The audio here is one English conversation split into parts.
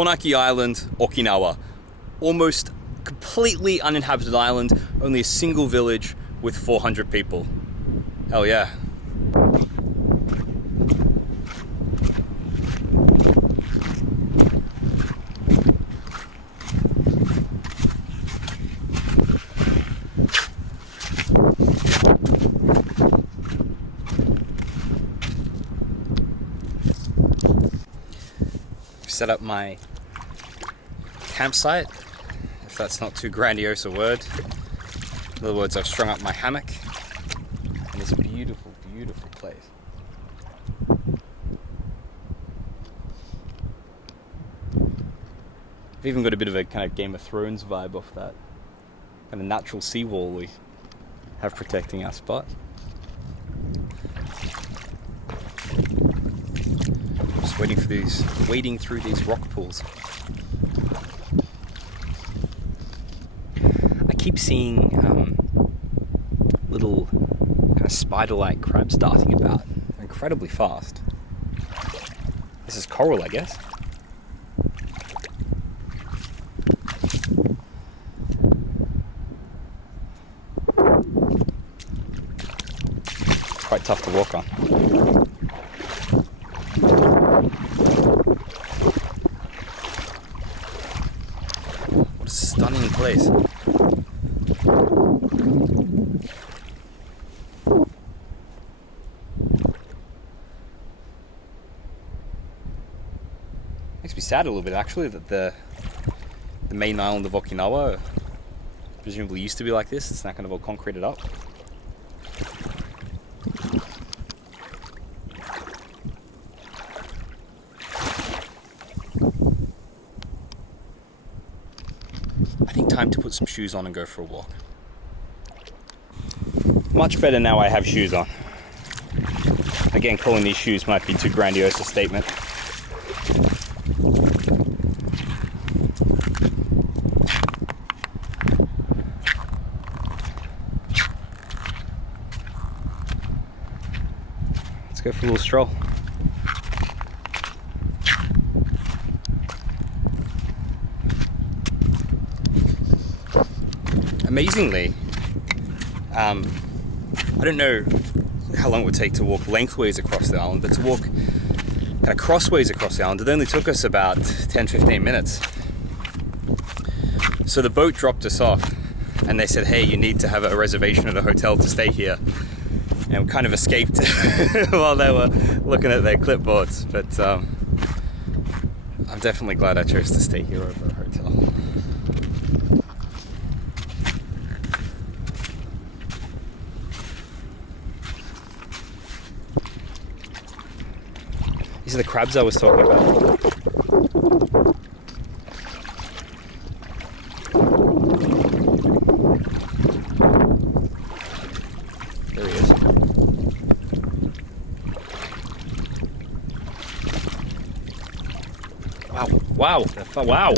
Tonaki Island, Okinawa. Almost completely uninhabited island, only a single village with 400 people. Hell yeah. Set up my campsite, if that's not too grandiose a word. In other words, I've strung up my hammock in this beautiful, beautiful place. I've even got a bit of a kind of Game of Thrones vibe off that kind of natural seawall we have protecting our spot. Just wading through these rock pools. I keep seeing little kind of spider-like crabs darting about. They're incredibly fast. This is coral, I guess. Quite tough to walk on. What a stunning place. Makes me sad a little bit actually that the main island of Okinawa presumably used to be like this. It's now kind of all concreted up. I think time to put some shoes on and go for a walk. Much better now I have shoes on. Again, calling these shoes might be too grandiose a statement. Let's go for a little stroll. Amazingly, I don't know how long it would take to walk lengthways across the island, but to walk kind of crossways across the island, it only took us about 10-15 minutes. So the boat dropped us off and they said, hey, you need to have a reservation at a hotel to stay here. And we kind of escaped while they were looking at their clipboards, but I'm definitely glad I chose to stay here over a hotel. These are the crabs I was talking about. There he is. Wow. Wow.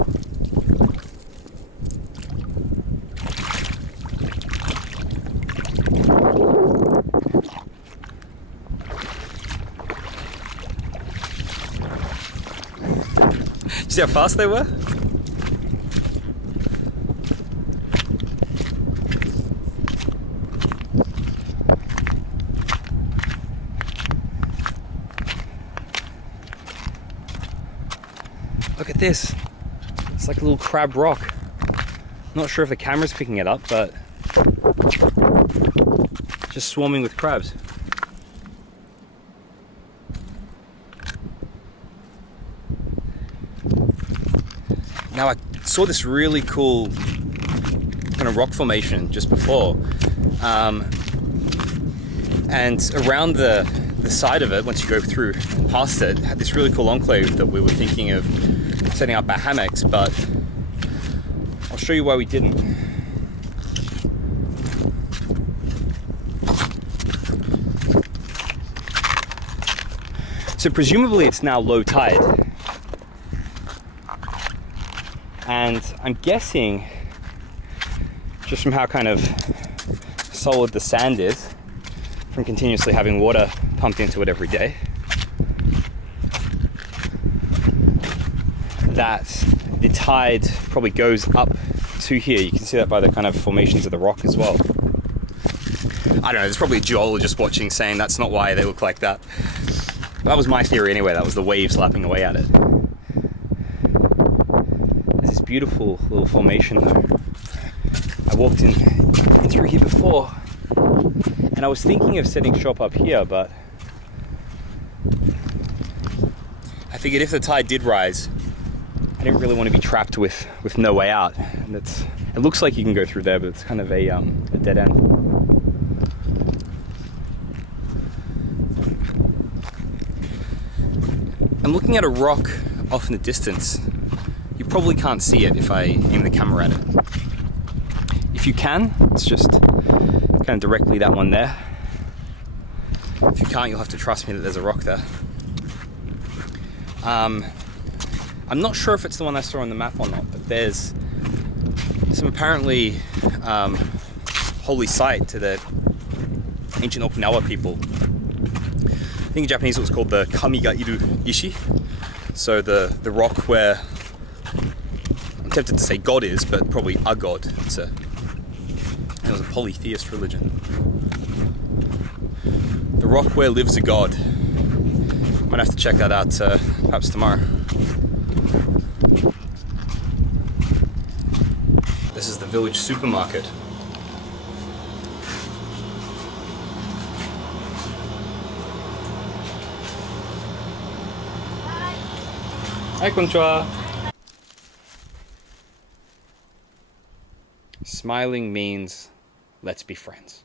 See how fast they were? Look at this. It's like a little crab rock. Not sure if the camera's picking it up, but just swarming with crabs. Now I saw this really cool kind of rock formation just before, and around the side of it, once you go through past it, had this really cool enclave that we were thinking of setting up our hammocks, but I'll show you why we didn't. So presumably it's now low tide. And I'm guessing, just from how kind of solid the sand is, from continuously having water pumped into it every day, that the tide probably goes up to here. You can see that by the kind of formations of the rock as well. I don't know, there's probably a geologist watching saying that's not why they look like that. That was my theory anyway, that was the wave slapping away at it. There's this beautiful little formation though. I walked in through here before, and I was thinking of setting shop up here, but I figured if the tide did rise, I didn't really want to be trapped with no way out. And it looks like you can go through there, but it's kind of a dead end. I'm looking at a rock off in the distance. You probably can't see it if I aim the camera at it. If you can, it's just kind of directly that one there. If you can't, you'll have to trust me that there's a rock there. I'm not sure if it's the one I saw on the map or not, but there's some apparently holy site to the ancient Okinawa people. I think in Japanese it was called the Kami ga iru ishi. So the rock where, I'm tempted to say God is, but probably a god. It was a polytheist religion. The rock where lives a god. Might have to check that out perhaps tomorrow. This is the village supermarket. Hi, konnichiwa. Smiling means let's be friends.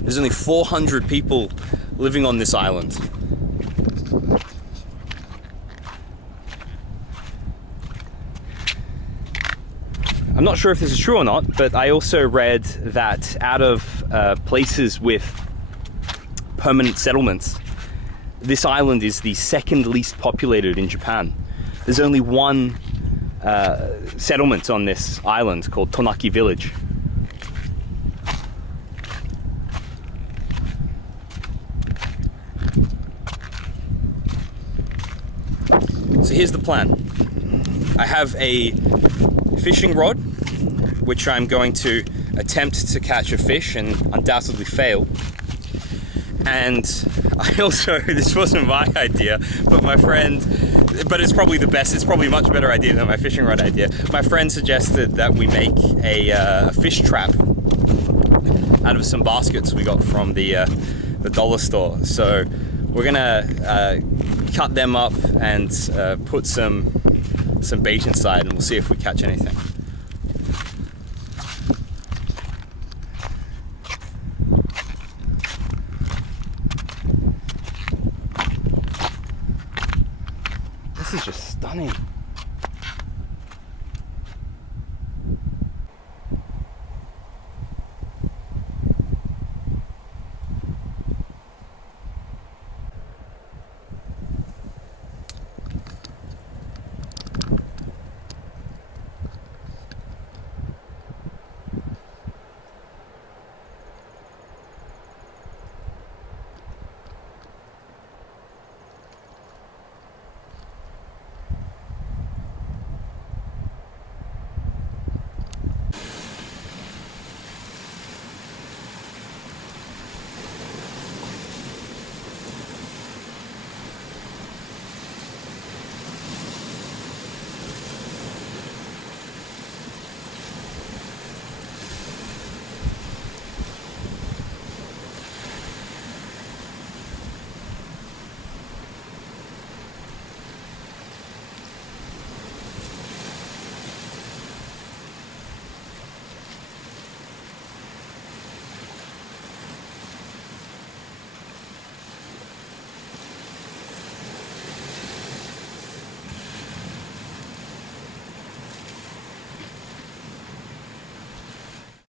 There's only 400 people living on this island. I'm not sure if this is true or not, but I also read that out of places with permanent settlements, this island is the second least populated in Japan. There's only one settlement on this island called Tonaki Village. So here's the plan. I have a fishing rod, which I'm going to attempt to catch a fish and undoubtedly fail. And I also, this wasn't my idea, but my friend, but it's probably the best, it's probably a much better idea than my fishing rod idea. My friend suggested that we make a fish trap out of some baskets we got from the dollar store. So we're gonna cut them up and put some bait inside, and we'll see if we catch anything. This is just stunning.